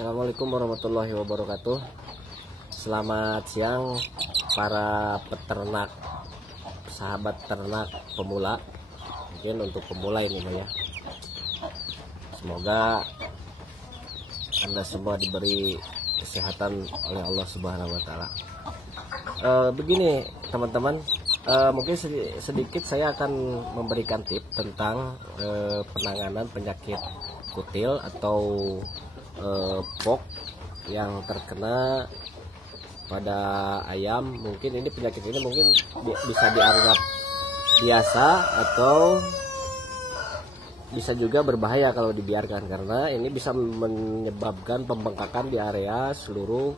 Assalamualaikum warahmatullahi wabarakatuh. Selamat siang para peternak, sahabat ternak pemula. Mungkin untuk pemula ini ya. Semoga Anda semua diberi kesehatan oleh Allah Subhanahu wa taala. Begini teman-teman, mungkin sedikit saya akan memberikan tips tentang penanganan penyakit kutil atau pok yang terkena pada ayam. Mungkin ini penyakit ini mungkin bisa dianggap biasa atau bisa juga berbahaya kalau dibiarkan, karena ini bisa menyebabkan pembengkakan di area seluruh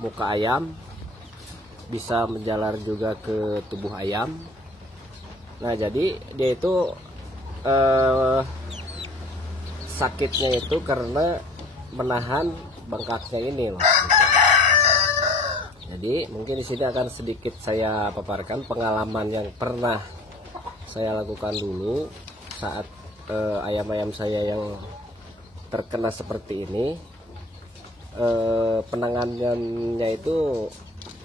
muka ayam, bisa menjalar juga ke tubuh ayam. Nah, jadi dia itu sakitnya itu karena menahan bengkaknya ini loh. Jadi mungkin di sini akan sedikit saya paparkan pengalaman yang pernah saya lakukan dulu saat ayam-ayam saya yang terkena seperti ini. Penanganannya itu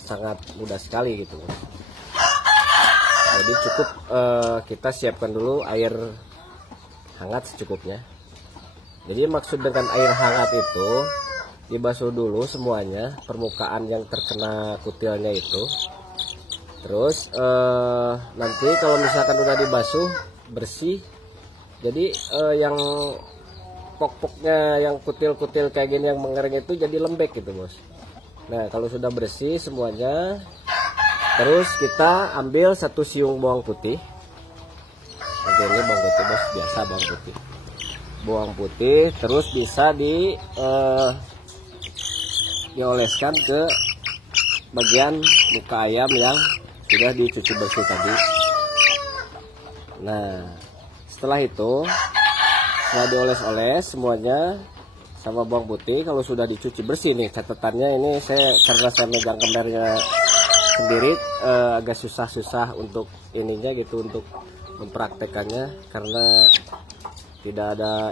sangat mudah sekali gitu. Jadi cukup kita siapkan dulu air hangat secukupnya. Jadi maksud dengan air hangat itu dibasuh dulu semuanya permukaan yang terkena kutilnya itu. Terus nanti kalau misalkan udah dibasuh bersih, jadi yang pok-poknya yang kutil-kutil kayak gini yang mengering itu jadi lembek gitu bos. Nah kalau sudah bersih semuanya, terus kita ambil 1 siung bawang putih. Oke, ini bawang putih bos, biasa bawang putih. Bawang putih terus bisa dioleskan ke bagian muka ayam yang sudah dicuci bersih tadi. Nah setelah itu, setelah dioles-oles semuanya sama bawang putih, kalau sudah dicuci bersih nih, catatannya ini karena saya megang kameranya sendiri agak susah untuk ininya gitu, untuk mempraktekannya karena tidak ada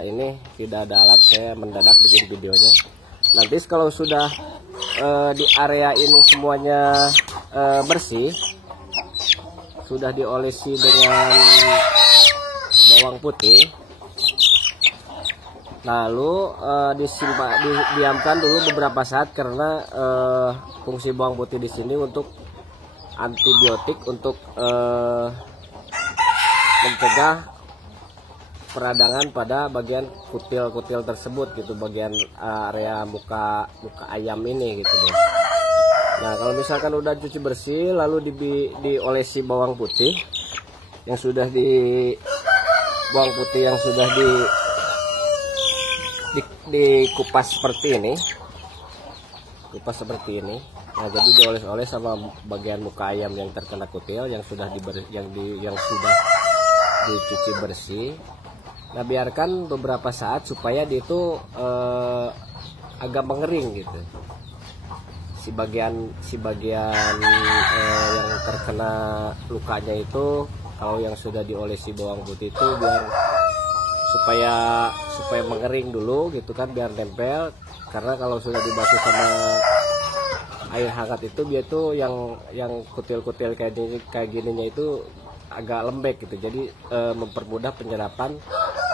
alat. Saya mendadak bikin videonya. Nanti kalau sudah di area ini semuanya bersih, sudah diolesi dengan bawang putih, lalu diamkan dulu beberapa saat, karena fungsi bawang putih di sini untuk antibiotik, untuk mencegah peradangan pada bagian kutil-kutil tersebut gitu, bagian area muka ayam ini gitu bos. Nah kalau misalkan udah cuci bersih lalu diolesi bawang putih yang sudah dikupas seperti ini, Nah jadi dioles-oles sama bagian muka ayam yang terkena kutil yang sudah dicuci bersih. Nah biarkan beberapa saat supaya dia itu agak mengering gitu. Si bagian yang terkena lukanya itu, kalau yang sudah diolesi bawang putih itu biar supaya mengering dulu gitu kan, biar nempel. Karena kalau sudah dibasuh sama air hangat itu dia tuh yang kutil-kutil kayak gininya itu agak lembek gitu. Jadi mempermudah penyerapan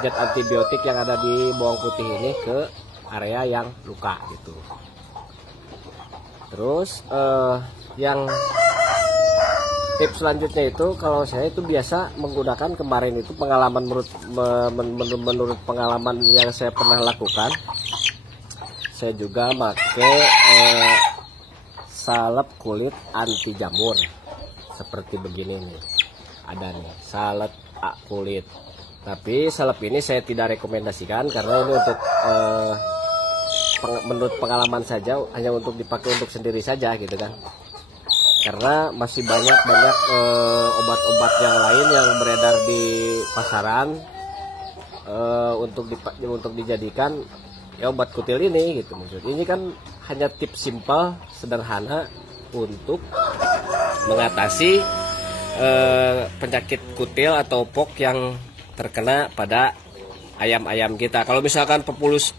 zat antibiotik yang ada di bawang putih ini ke area yang luka gitu. Terus yang tips selanjutnya itu, kalau saya itu biasa menggunakan, kemarin itu pengalaman menurut pengalaman yang saya pernah lakukan, saya juga pakai salep kulit anti jamur seperti begini nih. Ada nih salep kulit, tapi salep ini saya tidak rekomendasikan karena ini untuk menurut pengalaman saja, hanya untuk dipakai untuk sendiri saja gitu kan, karena masih banyak obat-obat yang lain yang beredar di pasaran untuk dijadikan ya obat kutil ini gitu. Maksud ini kan hanya tips simpel sederhana untuk mengatasi penyakit kutil atau pok yang terkena pada ayam-ayam kita. Kalau misalkan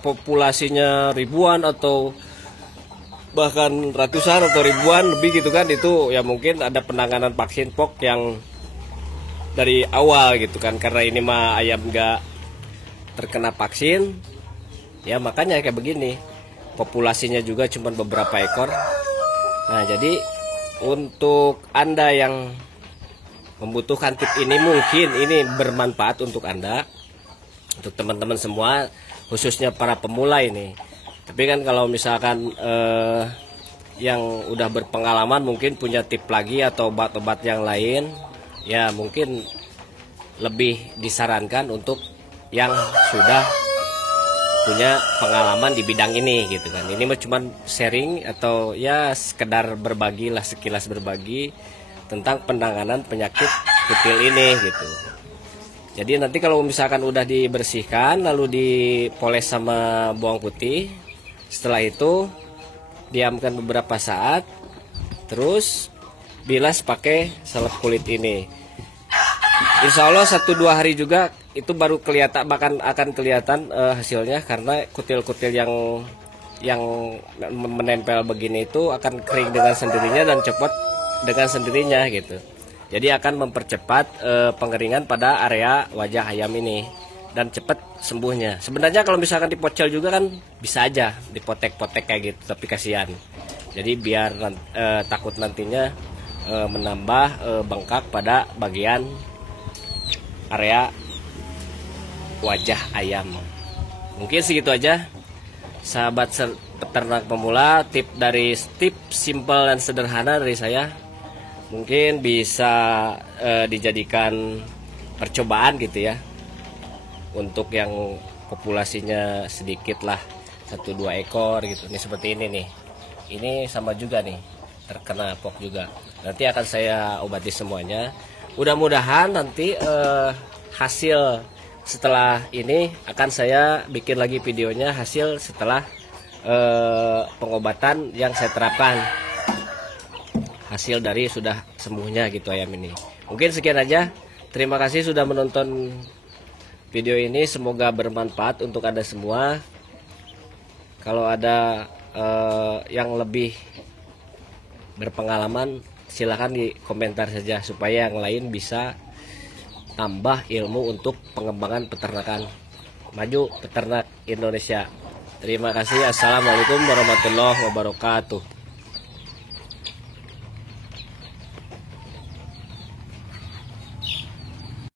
populasinya ribuan atau bahkan ratusan atau ribuan lebih gitu kan, itu ya mungkin ada penanganan vaksin POK yang dari awal gitu kan. Karena ini mah ayam nggak terkena vaksin, ya makanya kayak begini. Populasinya juga cuma beberapa ekor. Nah, jadi untuk Anda yang membutuhkan tip ini, mungkin ini bermanfaat untuk Anda, untuk teman-teman semua, khususnya para pemula ini. Tapi kan kalau misalkan yang udah berpengalaman mungkin punya tip lagi atau obat-obat yang lain, ya mungkin lebih disarankan untuk yang sudah punya pengalaman di bidang ini gitu kan. Ini mah cuman sharing atau ya sekedar berbagi lah, sekilas berbagi tentang penanganan penyakit kutil ini gitu. Jadi nanti kalau misalkan udah dibersihkan lalu dipoles sama bawang putih, setelah itu diamkan beberapa saat, terus bilas pakai salep kulit ini. Insya Allah 1-2 hari juga itu baru kelihatan, bahkan akan kelihatan hasilnya, karena kutil-kutil yang menempel begini itu akan kering dengan sendirinya dan cepat dengan sendirinya gitu. Jadi akan mempercepat pengeringan pada area wajah ayam ini dan cepat sembuhnya. Sebenarnya kalau misalkan dipocel juga kan bisa aja dipotek-potek kayak gitu, tapi kasihan. Jadi biar takut nantinya menambah bengkak pada bagian area wajah ayam. Mungkin segitu aja sahabat peternak pemula, tip simple dan sederhana dari saya. Mungkin bisa dijadikan percobaan gitu ya, untuk yang populasinya sedikit lah, 1-2 ekor gitu. Ini seperti ini nih, ini sama juga nih, terkena POK juga. Nanti akan saya obati semuanya. Mudah-mudahan nanti hasil setelah ini akan saya bikin lagi videonya, hasil setelah pengobatan yang saya terapkan, hasil dari sudah sembuhnya gitu ayam ini. Mungkin sekian aja. Terima kasih sudah menonton video ini, semoga bermanfaat untuk Anda semua. Kalau ada yang lebih berpengalaman, silahkan di komentar saja supaya yang lain bisa tambah ilmu untuk pengembangan peternakan. Maju peternak Indonesia. Terima kasih. Assalamualaikum warahmatullahi wabarakatuh.